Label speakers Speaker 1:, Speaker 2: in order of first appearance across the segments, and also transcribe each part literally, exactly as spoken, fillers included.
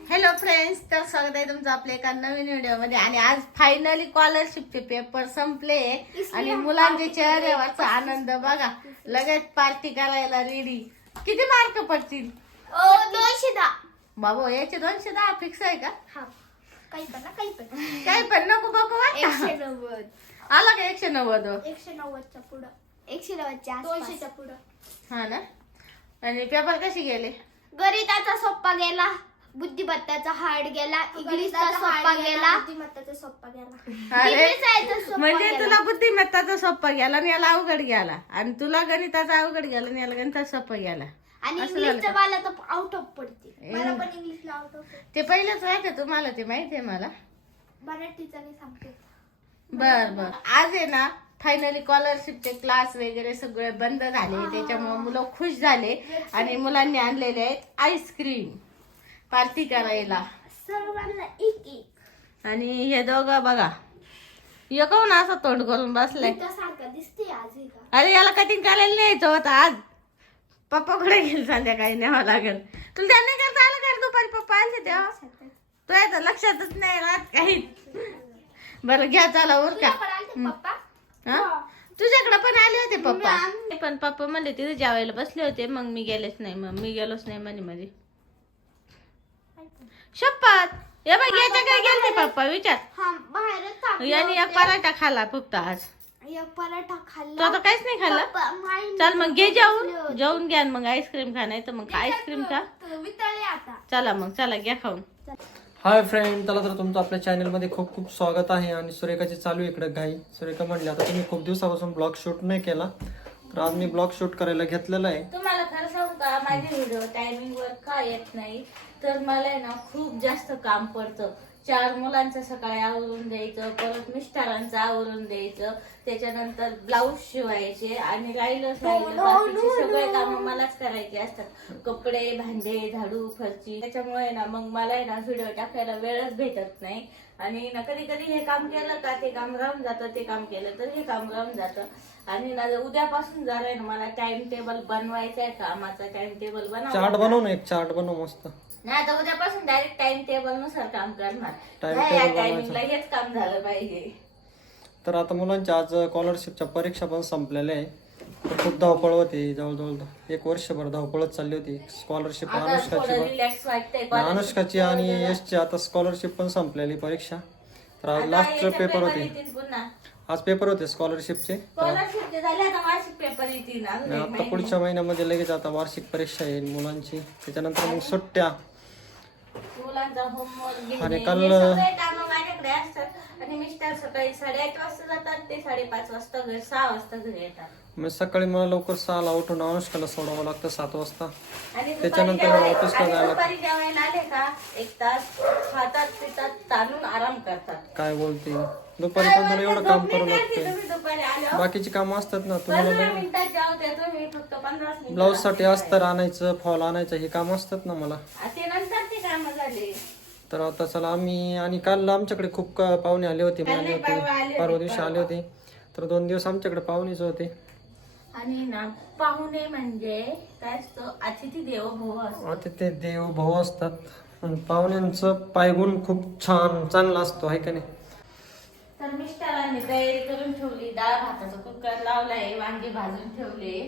Speaker 1: Hello friends, तर स्वागत आहे तुमचं आपल्या एका नवीन व्हिडिओ मध्ये. आणि आज फायनली स्कॉलरशिपचे पेपर संपले आणि मुलांच्या चेहऱ्यावरचा आनंद बघा. लगेच पार्टी करायला रेडी. किती मार्क पडतील?
Speaker 2: दोनशे दहा.
Speaker 1: बाबा याचे दोनशे दहा फिक्स आहे का?
Speaker 2: काही पण ना काही पण
Speaker 1: काही पण नको बघू.
Speaker 2: एकशे नव्वद
Speaker 1: आला का? एकशे नव्वद
Speaker 2: एकशे नव्वदच्या पुढं एकशे नव्वदच्या दोनशेच्या पुढं.
Speaker 1: हा ना. आणि पेपर कसे गेले?
Speaker 2: गणिताचा सोप्पा गेला, बुद्धिमत्ताचा हार्ड गेला, इंग्लिशचा सोप्पा गेला, बुद्धिमत्ताचा सोप्पा गेला.
Speaker 1: अरे म्हणजे तुला बुद्धिमत्ताचा सोप्पा गेला आणि याला अवघड गेला, आणि तुला गणिताचा अवघड गेला आणि याला गणिताचा सोपा गेला.
Speaker 2: आणि इंग्लिशचं मला तर आउट ऑफ पडते. मला पण इंग्लिशला आउट ऑफ.
Speaker 1: ते पहिलंच आहे का तुम्हाला? ते माहिती आहे मला.
Speaker 2: मराठीचा नाही सांगते.
Speaker 1: बर बर. आज आहे ना फायनली स्कॉलरशिपचे क्लास वगैरे सगळे बंद झाले, त्याच्यामुळे मुलं खुश झाले आणि मुलांनी आणलेले आहेत आईस्क्रीम पार्टी करायला.
Speaker 2: सर्वांना एक एक.
Speaker 1: आणि हे दोघं बघा, एक कोण असं तोंड करून बसलाय.
Speaker 2: सारखं दिसते आज हे का?
Speaker 1: अरे याला कटिंग करायला न्यायचं होतं आज. पप्पा कुठे गेले? संध्याकाळी न्यावं लागेल. तुला त्यांनी करता आलं का दुपारी? पप्पा आले तेव्हा तो याचं लक्षातच नाही राहत काही. बरं घ्या, चला वर का.
Speaker 2: पप्पा
Speaker 1: हा, तुझ्याकडे पण आले होते पप्पा, पण पप्पा म्हणले तिथे जेवायला बसले होते, मग मी गेलेच नाही. मग मी गेलोच नाही म्हणे मध्ये. शपथ. हे बघ याच्या काय गेलते पप्पा विचार.
Speaker 2: हा बाहेरच
Speaker 1: याने एक पराठा खाल्ला फक्त आज.
Speaker 2: एक पराठा
Speaker 1: तो
Speaker 2: खाल्ला.
Speaker 1: आता काहीच नाही खाल्ला. चल मग घे जेवून जेवून घ्या, मग आईस्क्रीम खा. नाही तर मग आईस्क्रीम खा.
Speaker 2: वितळले आता.
Speaker 1: चला मग, चला घ्या खाऊन.
Speaker 3: हाय फ्रेंड, त्याला तर तुमचं आपल्या चॅनलमध्ये खूप खूप स्वागत आहे. आणि सुरेखाची चालू आहे इकडे घाई. सुरेखा म्हणली आता तुम्ही खूप दिवसापासून ब्लॉग शूट नाही केला, तर आज मी ब्लॉग शूट करायला घेतलेला आहे.
Speaker 1: तुम्हाला खरं सांगू का, माझे व्हिडिओ टायमिंग वर का येत नाही, तर मला आहे ना खूप जास्त काम पडतं. चार मुलांचं सकाळी आवरून द्यायचं, परत मिस्टरांचं आवरून द्यायचं, त्याच्यानंतर ब्लाऊज शिवायचे, आणि राहिलंच राहिलं बाकीचे सगळे काम मलाच करायचे असतात. कपडे, भांडे, झाडू, फरची. त्याच्यामुळे ना मग मला आहे ना व्हिडिओ टाकायला वेळच भेटत नाही. आणि ना कधी कधी हे काम केलं का ते काम राहून जातं, ते काम केलं तर हे काम राहून जातं. आणि ना उद्यापासून जरा आहे ना मला टाइम टेबल बनवायचा आहे, कामाचा टाइम टेबल बनवा.
Speaker 3: चार्ट बनव ना, एक चार्ट बनव मस्त.
Speaker 1: नाही आता उद्यापासून डायरेक्ट टाइम टेबल नुसार काम करणार.
Speaker 3: Time
Speaker 1: या
Speaker 3: table
Speaker 1: टायमिंगला हेच काम झालं पाहिजे.
Speaker 3: तर आता मुलांच्या आज स्कॉलरशिपच्या परीक्षा पण संपलेल्या आहे. तर खूप धावपळ होती, जवळजवळ एक वर्षभर धावपळच चालली होती. स्कॉलरशिप
Speaker 1: आता
Speaker 3: अनुष्काची
Speaker 1: थोडं
Speaker 3: पण
Speaker 1: रिलॅक्स वाटतंय.
Speaker 3: अनुष्काची आणि यशची आता स्कॉलरशिप पण संपलेली परीक्षा. तर आज लास्ट पेपर होते.
Speaker 1: पुन्हा
Speaker 3: आज पेपर होते स्कॉलरशिपचे.
Speaker 1: स्कॉलरशिपचे झाले, आता वार्षिक पेपर येतील ना.
Speaker 3: आणि आता पुढच्या महिन्यामध्ये लगेच आता वार्षिक परीक्षा येईल मुलांची. त्याच्यानंतर मग सुट्ट्या.
Speaker 1: मुलांचा होमवर्क
Speaker 3: आणि
Speaker 1: घेणे,
Speaker 3: काल-
Speaker 1: हे सगळे कामं माझ्याकडे असतात. आणि मिस्टर सकाळी साडेआठ वाजता जातात, ते साडेपाच वाजता घरी सहा वाजता घरी येतात.
Speaker 3: मग सकाळी मला लवकर सहाला उठून अनुष्काला सोडावं लागतं सात वाजता.
Speaker 1: आणि दुपारी
Speaker 3: त्याच्यानंतर
Speaker 1: जेवाय-
Speaker 3: ऑफिसला
Speaker 1: आणि
Speaker 3: जायला
Speaker 1: दुपारी जेवायला आले का एक तास खातात पितात, ताणून आराम करतात.
Speaker 3: काय बोलते, दुपारी पण तुला एवढं काम करू लागते.
Speaker 1: तुम्ही दुपारी आल्यावर
Speaker 3: बाकीची कामं असतात ना तुम्हाला.
Speaker 1: पंधरा मिनिटात जेवते तुम्ही, फक्त पंधरा मिनिट.
Speaker 3: ब्लाऊज साठी अस्तर आणायचं, फॉल आणायचं, हे काम असतात ना मला.
Speaker 1: ते नंतर ते काम झाले.
Speaker 3: तर आता चला आम्ही, आणि काल आमच्याकडे खूप का- पाहुणे आले होते, आले होते परवा दिवशी आले होते. तर दोन दिवस आमच्याकडे पाहुणेच होते.
Speaker 1: आणि ना पाहुणे म्हणजे काय असतं, अतिथी देवो भव असतो.
Speaker 3: आता ते देव भाऊ असतात. आणि पाहुण्यांचं पायगुण खूप छान चांगला असतो, आहे का नाही.
Speaker 1: तर मिस्टरांनी तयारी करून ठेवली. डाळ भाताचा कुकर लावलाय, वांगे भाजून ठेवले,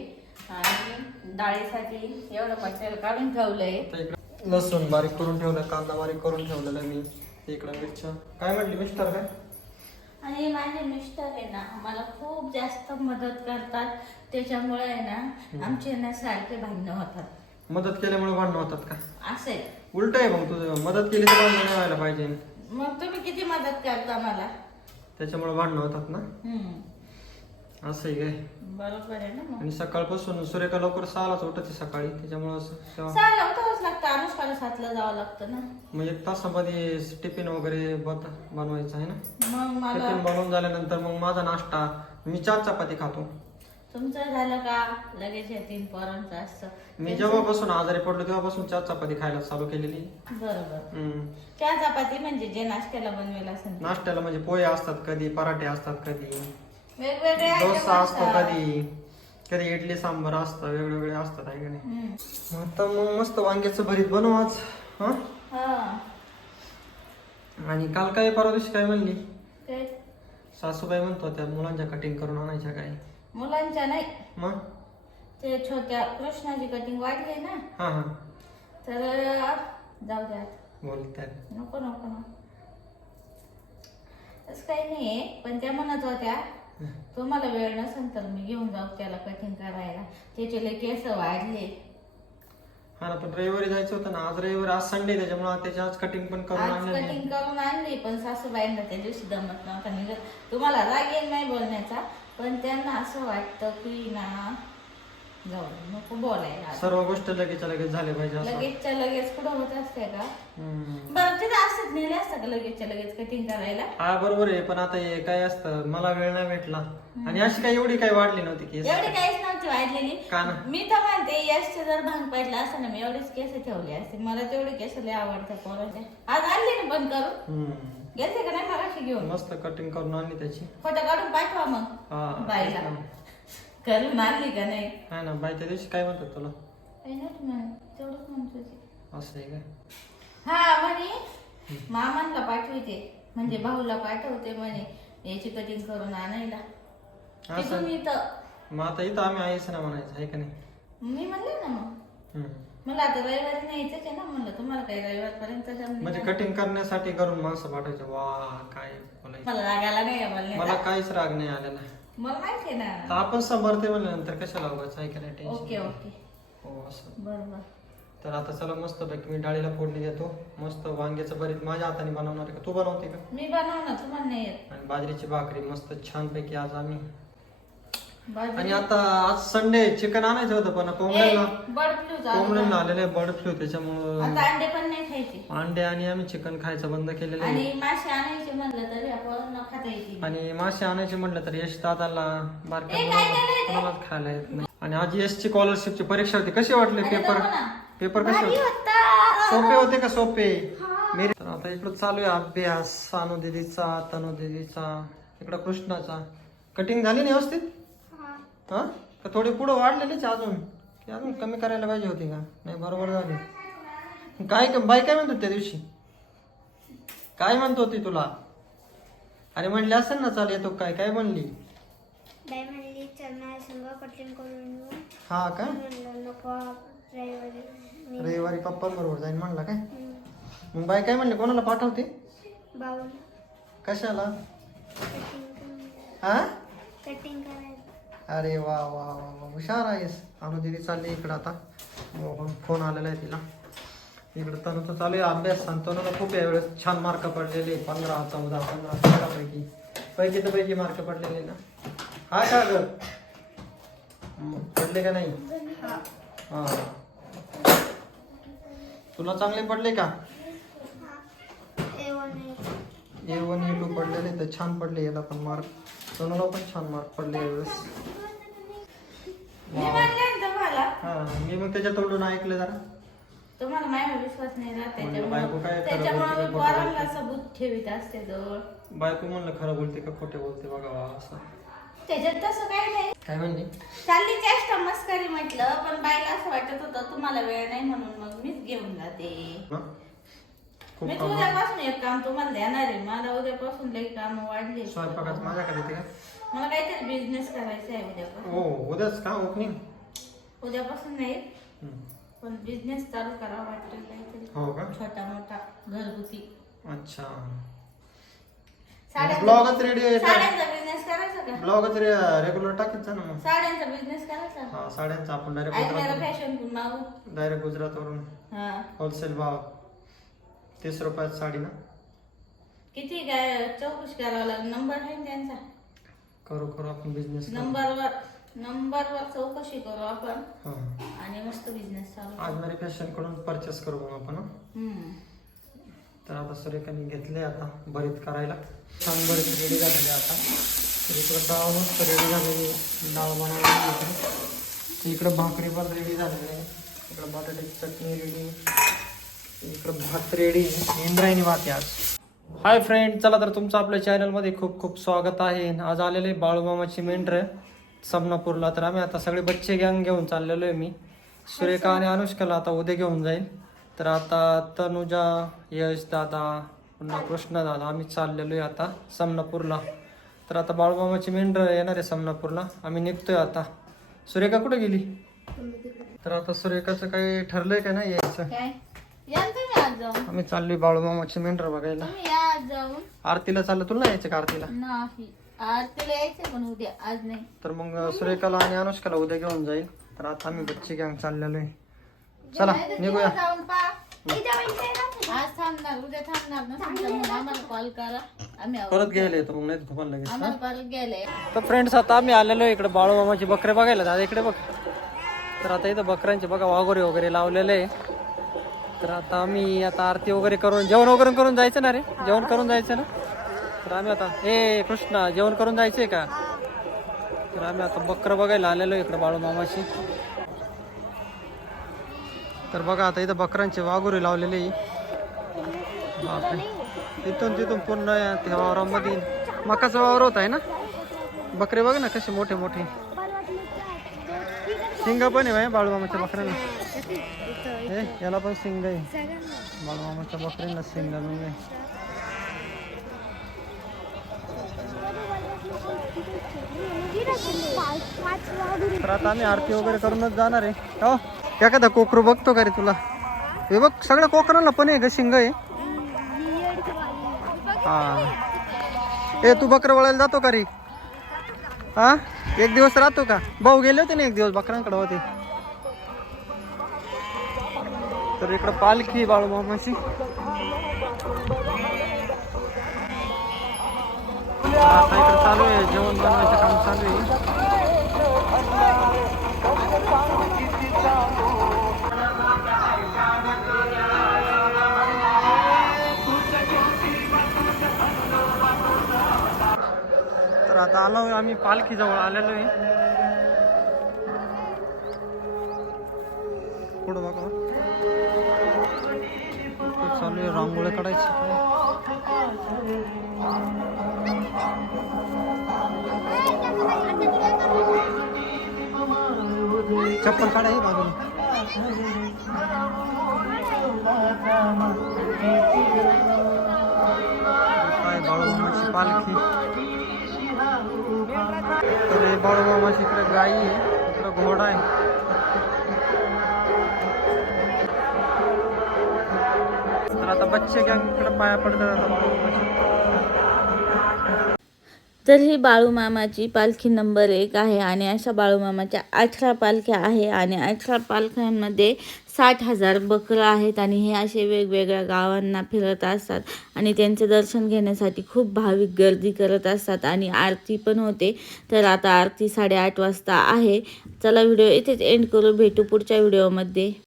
Speaker 1: आणि डाळीसाठी एवढं मटेरियल काढून ठेवलंय.
Speaker 3: आता इकडे लसूण बारीक करून ठेवलं, कांदा बारीक करून ठेवलेला मी. इकडे मिरच्या. काय म्हटली मिस्टर? काय
Speaker 1: आणि माझे मिस्टर आहे ना मला खूप जास्त मदत करतात. त्याच्यामुळे आहे ना आमचे ना सारखे भांडणं होतात.
Speaker 3: मदत केल्यामुळे भांडणं होतात का?
Speaker 1: असे
Speaker 3: उलट आहे मग तुझं, मदत केली तर भांडणं नाही व्हायला पाहिजे.
Speaker 1: मग तुम्ही किती मदत करता मला,
Speaker 3: त्याच्यामुळे भांडणं होतात ना.
Speaker 1: हम्म
Speaker 3: असं आहे काय?
Speaker 1: बरोबर आहे ना. मग
Speaker 3: आणि सकाळपासून सुरेखा लवकर सहालाच उठते सकाळी, त्याच्यामुळे
Speaker 1: चालेल उठावंच लागतं. अनुष्काला सातला जावं लागतं ना.
Speaker 3: मग एक तासामध्ये टिफिन वगैरे बत बनवायचं आहे ना.
Speaker 1: मग मला
Speaker 3: टिफिन बनवून झाल्यानंतर मग माझा नाश्ता, मी चार चपाती खातो.
Speaker 1: तुमचं झालं का लगेच या तीन पोरांचं असतं.
Speaker 3: मी जेव्हापासून आजारी पडलो तेव्हापासून चार चपाती खायला चालू केलेली.
Speaker 1: बरोबर.
Speaker 3: हम्म.
Speaker 1: त्या चपाती म्हणजे जे नाश्त्याला बनवेल असेल.
Speaker 3: नाश्त्याला म्हणजे पोहे असतात कधी, पराठे असतात कधी,
Speaker 1: वेगवेगळे
Speaker 3: डोसा असतो कधी, कधी इडली सांबार असतं, वेगवेगळे असतात आहे का नाही. आता मग मस्त वांग्याचं भरीत बनव आज. हा
Speaker 1: हा
Speaker 3: आणि काल काय परवा दिवशी काय म्हणली
Speaker 1: काय
Speaker 3: सासूबाई म्हणतो त्या मुलांच्या कटिंग करून आणायच्या काय
Speaker 1: मुलांच्या नाही
Speaker 3: मग
Speaker 1: ते छोट्या कृष्णाची कटिंग वाढली ना
Speaker 3: हा हा
Speaker 1: तर जाऊ द्या
Speaker 3: बोलतात
Speaker 1: नको नको नको तसं काही नाही पण त्या म्हणत होत्या तुम्हाला वेळ नसेल तर मी घेऊन जाऊ त्याला कटिंग करायला त्याचे लय केस वाढले
Speaker 3: हा ना पण रविवारी जायचं होतं ना आज रविवारी आज संडे त्याच्यामुळे त्याची आज कटिंग पण करून
Speaker 1: आज
Speaker 3: आणलेली
Speaker 1: कटिंग करून आणली पण सासूबाईंना त्या दिवशी दमत नव्हता निघत तुम्हाला राग येईल नाही बोलण्याचा पण त्यांना असं वाटतं की ना जाऊ दे, नको बोलायला आता.
Speaker 3: सर्व गोष्ट लगेच लगेच झाले पाहिजे असं
Speaker 1: लगेचच्या लगेच कुठं होत असते का
Speaker 3: हम्म.
Speaker 1: बरं तिथे असत नेले असतं का लगेचच्या लगेच कटिंग करायला
Speaker 3: हा बरोबर आहे पण आता हे काय असतं मला वेळ नाही भेटला आणि अशी काही एवढी काही वाढली नव्हती केस
Speaker 1: एवढी काहीच नव्हती वाढलेली
Speaker 3: का ना
Speaker 1: मी तर म्हणते यशचे जर भांग पडला असतं ना मी एवढेच केस ठेवले असते मला तेवढे केस लय आवडतात पोराचे आज आणले ना बंद करून
Speaker 3: हम्म.
Speaker 1: गेलते का नाही फराशी घेऊन
Speaker 3: मस्त कटिंग करून आणली त्याची
Speaker 1: फोटो काढून पाठवा मग
Speaker 3: हा
Speaker 1: बाईला करून आणली का नाही
Speaker 3: हा ना बाई त्या दिवशी काय म्हणतात तुला
Speaker 1: काही नाही म्हण तेवढंच म्हणत होते
Speaker 3: असं आहे काय
Speaker 1: हा म्हणे मामांना पाठवते म्हणजे भाऊला पाठवते म्हणे याची कटिंग करून आणायला ते
Speaker 3: असं
Speaker 1: तुम्ही तर
Speaker 3: मग आता इथं आम्ही आहेच ना म्हणायचं आहे का नाही
Speaker 1: मी म्हणले ना मग
Speaker 3: हम्म.
Speaker 1: मला आता रविवारी न्यायचंच आहे ना म्हणलं तुम्हाला काही रविवारपर्यंत जमलं
Speaker 3: म्हणजे
Speaker 1: नाही.
Speaker 3: कटिंग करण्यासाठी घरून माणसं पाठवायचं वा काय बोलायचं
Speaker 1: मला रागाला नाही आहे
Speaker 3: मला
Speaker 1: बोलण्याचा
Speaker 3: काहीच राग नाही आलेला
Speaker 1: मला माहिती आहे
Speaker 3: तर
Speaker 1: ना
Speaker 3: आपण समर्थते म्हणल्यानंतर कशाला उगाच आहे का नाही
Speaker 1: ओके
Speaker 3: टेन्शन
Speaker 1: ओके
Speaker 3: हो असं
Speaker 1: बरोबर
Speaker 3: तर आता चला मस्त पैकी मी डाळीला फोडणी देतो मस्त वांग्याचं भरीत माझ्या हाताने बनवणार आहे का तू बनवते का
Speaker 1: मी बनवणार तुम्हाला नाही येत
Speaker 3: आणि बाजरीची भाकरी मस्त छान पैकी आज आम्ही
Speaker 1: बाजरी-
Speaker 3: आणि आता आज संडे चिकन आणायचं होतं पण कोंबड्याला
Speaker 1: ए, बर्ड फ्लू
Speaker 3: कोंबड्यांना
Speaker 1: झाला
Speaker 3: आलेलं आहे बर्ड फ्लू त्याच्यामुळं
Speaker 1: आता अंडे पण नाही खायचे
Speaker 3: अंडे आणि आम्ही चिकन खायचं बंद केलेलं आहे
Speaker 1: आणि मासे आणायचे म्हणलं तरी आपण न खाता येते
Speaker 3: आणि मासे आणायचे म्हटलं तर यश दादाला बारक्या
Speaker 1: ए, काय
Speaker 3: मुलाला
Speaker 1: केलंय ते?
Speaker 3: कोणालाच खायला येत नाही आणि आज यशची स्कॉलरशिपची परीक्षा होती कशी वाटली
Speaker 1: अरे
Speaker 3: पेपर
Speaker 1: जाऊ ना.
Speaker 3: पेपर कसे
Speaker 2: भारी
Speaker 3: होते
Speaker 2: होता
Speaker 3: सोपे होते का सोपे मेरे तर आता इकडं चालू आहे अभ्यास सानू दिदीचा तनू दिदीचा इकडं कृष्णाचा कटिंग झाली नाही व्यवस्थित
Speaker 2: हा.
Speaker 3: हा का थोडी पुढं वाढलेलीच अजून की अजून कमी करायला पाहिजे होती का नाही बरोबर झाली काय बाई काय म्हणतो त्या दिवशी काय म्हणतो होती तुला अरे म्हणले असेल ना चाल येतो काय काय म्हणली
Speaker 2: बाई म्हणली चल माझ्या संग कटिंग करून येऊ
Speaker 3: हा का
Speaker 2: म्हणलं नको रविवारी मी
Speaker 3: रविवारी पप्पांबरोबर जाईन म्हणला काय
Speaker 2: हम्म.
Speaker 3: मग बाई काय म्हणले कोणाला पाठवते
Speaker 2: बाऊल
Speaker 3: कशाला
Speaker 2: कटिंग
Speaker 3: हा
Speaker 2: कटिंग करायचं
Speaker 3: अरे वा वा वा वा हुशार आहेस अनु दिदी चालली इकडं आता मोहन फोन आलेला आहे तिला इकडं तनुचं चालू आहे अभ्यास आणि तनुला खूप यावेळेस छान मार्क पडलेले पंधरा चौदा पंधरा सोळा पैकी पैकी तर पैकी मार्क पडलेले ना हा का ग मग पडले का नाही हा तुला चांगले पडले का
Speaker 2: A one
Speaker 3: A one A two पडलेले तर छान पडले याला पण मार्क तनुला पण छान मार्क पडले यावेळेस
Speaker 1: मी म्हणले ना तुम्हाला
Speaker 3: हा मी मग त्याच्या तोंडून ऐकलं जरा
Speaker 1: तुम्हाला माझ्यावर विश्वास नाही राहत
Speaker 3: म्हणलं बायको काय
Speaker 1: त्याच्यामुळे
Speaker 3: खरं
Speaker 1: त्याच्यामुळे
Speaker 3: बोलते
Speaker 1: मी
Speaker 3: का खोटं
Speaker 1: पोरांना
Speaker 3: बोलते?
Speaker 1: सबूत ठेवीत असते जवळ
Speaker 3: बायको म्हणलं खरं बोलते का खोटे बोलते बघा वा असं
Speaker 1: त्याच्यात तसं काही नाही
Speaker 3: काय म्हणली
Speaker 1: चालली चेष्टा मस्करी म्हटलं पण बाईला असं वाटत होतं तुम्हाला वेळ नाही म्हणून मग मीच घेऊन जाते
Speaker 3: हा? खूप
Speaker 1: मी
Speaker 3: काम
Speaker 1: उद्यापासून एक काम तुम्हाला देणार आहे मला उद्यापासून लई काम वाढली
Speaker 3: स्वयंपाकात माझ्याकडे येते का
Speaker 1: मला काहीतरी बिझनेस करायचा आहे उद्यापासून
Speaker 3: हो उद्याच का ओपनिंग
Speaker 1: उद्यापासून नाही पण बिझनेस चालू करावा वाटतं काहीतरी
Speaker 3: हो का
Speaker 1: छोटा मोठा घरगुती
Speaker 3: अच्छा
Speaker 1: साड्यांचा
Speaker 3: ब्लॉगच रेडी आहे
Speaker 1: साड्यांचा बिझनेस करायचा का
Speaker 3: ब्लॉगच रेग्युलर टाकीत जा ना मग
Speaker 1: साड्यांचा बिझनेस करायचा
Speaker 3: हा साड्यांचा आपण
Speaker 1: आई
Speaker 3: डायरेक्ट
Speaker 1: मेरा
Speaker 3: गुजरात
Speaker 1: फॅशन पण मागू
Speaker 3: डायरेक्ट गुजरातवरून
Speaker 1: हा
Speaker 3: होलसेल भाव तीस रुपयात साडी ना
Speaker 1: किती काय चौकशी करावं लागेल नंबर आहे ना त्यांचा
Speaker 3: करू करू आपण बिझनेस
Speaker 1: नंबरवर नंबरवर चौकशी करू आपण
Speaker 3: हा
Speaker 1: आणि मस्त बिझनेस चालू करू.
Speaker 3: आज मेरी फॅशन कडून परचेस करू मग आपण हं?
Speaker 1: हम्म.
Speaker 3: तर आता सुरेखाने घेतले आता भरीत करायला छान भरीत रेडी झालेले आता तर इकडं डाळ मस्त रेडी झालेली आहे. डाळ बनवली इकडे इकडं भाकरी पण रेडी झालेली आहे इकडं बटाट्याची चटणी रेडी इकडं भात रेडी इंद्रायणी भात आहे आज हाय फ्रेंड चला तर तुमचं आपल्या चॅनलमध्ये खूप खूप स्वागत आहे आज आलेले बाळूमामाची मेंढर समनापूरला तर आम्ही आता सगळे बच्चे गँग घेऊन चाललेलो आहे मी सुरेखा आणि अनुष्काला आता उद्या घेऊन जाईल तर आता तनुजा यश दादा पुन्हा कृष्ण दादा आम्ही चाललेलो आहे आता समनापूरला. तर आता बाळूमामाची मेंढर येणार आहे समनापूरला. आम्ही निघतोय आता. सुरेखा कुठे गेली? तर आता सुरेखाचं काही ठरलंय का नाही यायचं?
Speaker 1: काय या ना तुम्ही आज जाऊन.
Speaker 3: आम्ही चाललोय बाळूमामाची मेंढर बघायला.
Speaker 1: तुम्ही या आज जाऊन.
Speaker 3: आरतीला चाललं, तुला नाही यायचं का आरतीला?
Speaker 1: नाही आज तिला यायचं पण उद्या, आज नाही.
Speaker 3: तर मग सुरेखाला आणि अनुष्काला उद्या घेऊन जाईल. तर आता आम्ही बच्ची गँग चाललेलो आहे. चला निघूया.
Speaker 1: जाऊन पा आज थांबणार, उद्या थांबणार ना समजा मग आम्हाला कॉल करा, आम्ही आहोत.
Speaker 3: परत घ्यायला येतो मग, नाही खूप लगेच.
Speaker 1: आम्हाला परत गेले.
Speaker 3: तर फ्रेंड्स आता आम्ही आलेलो आहे इकडे बाळूमामाची बकरे बघायला. दादा इकडे बघ. तर आता इथं बकऱ्यांचे बघा वाघोरे वगैरे लावलेले आहे. तर आता आम्ही आता आरती वगैरे करून जेवण वगैरे करून जायचं ना रे, जेवण करून जायचं ना. तर आम्ही आता ए कृष्णा जेवण करून जायचंय का? तर आम्ही आता बकरं बघायला आलेलो इकडे बाळूमामाची. तर बघा आता इथं बकरांचे वाघोरे लावलेले आहे. बापरे, इथून तिथून पूर्ण त्या वावरामध्ये मकाचा वावर होत आहे ना. बकरे बघ ना कसे मोठे मोठे. शिंग पण आहे बाळूमामाच्या बकऱ्यांना. हे याला पण शिंग आहे. बाळूमामाच्या बकऱ्यांना शिंग आहे. तर आता आम्ही आरती वगैरे करूनच जाणार आहे. हो एखादा कोकरू बघतो का रे तुला? हे बघ सगळ्या कोकरांना पण आहे ग शिंग आहे. हा ए तू बकरं वळायला जातो का रे? हा एक दिवस राहतो का? भाऊ गेले होते ना एक दिवस बकऱ्यांकडे होते. तर इकडं पालखी बाळूमामाची. आता इकडे चालू आहे जेवण बनवायचं काम चालू आहे. तर आता आलो आम्ही पालखी जवळ आलेलो आहे. पुढं बघा चालू आहे रांगोळी काढायची. चप्पल काढा हे बाजूला. काय बाळूमामाची पालखी. तर हे बाळूमामाची इकडे गाई आहे, इकडे घोडा आहे. तर आता बच्चे गँग इकडे पाया पडतात आता बाळूमामाची.
Speaker 1: तर ही बाळूमामाची पालखी नंबर एक आहे आणि अशा बाळूमामाच्या अठरा पालख्या आहे आणि अठरा पालख्यांमध्ये साठ हजार बकरं आहेत आणि हे असे वेगवेगळ्या गावांना फिरत असतात आणि त्यांचे दर्शन घेण्यासाठी खूप भाविक गर्दी करत असतात आणि आरती पण होते. तर आता आरती साडेआठ वाजता आहे. चला व्हिडिओ इथेच एंड करू, भेटू पुढच्या व्हिडिओमध्ये.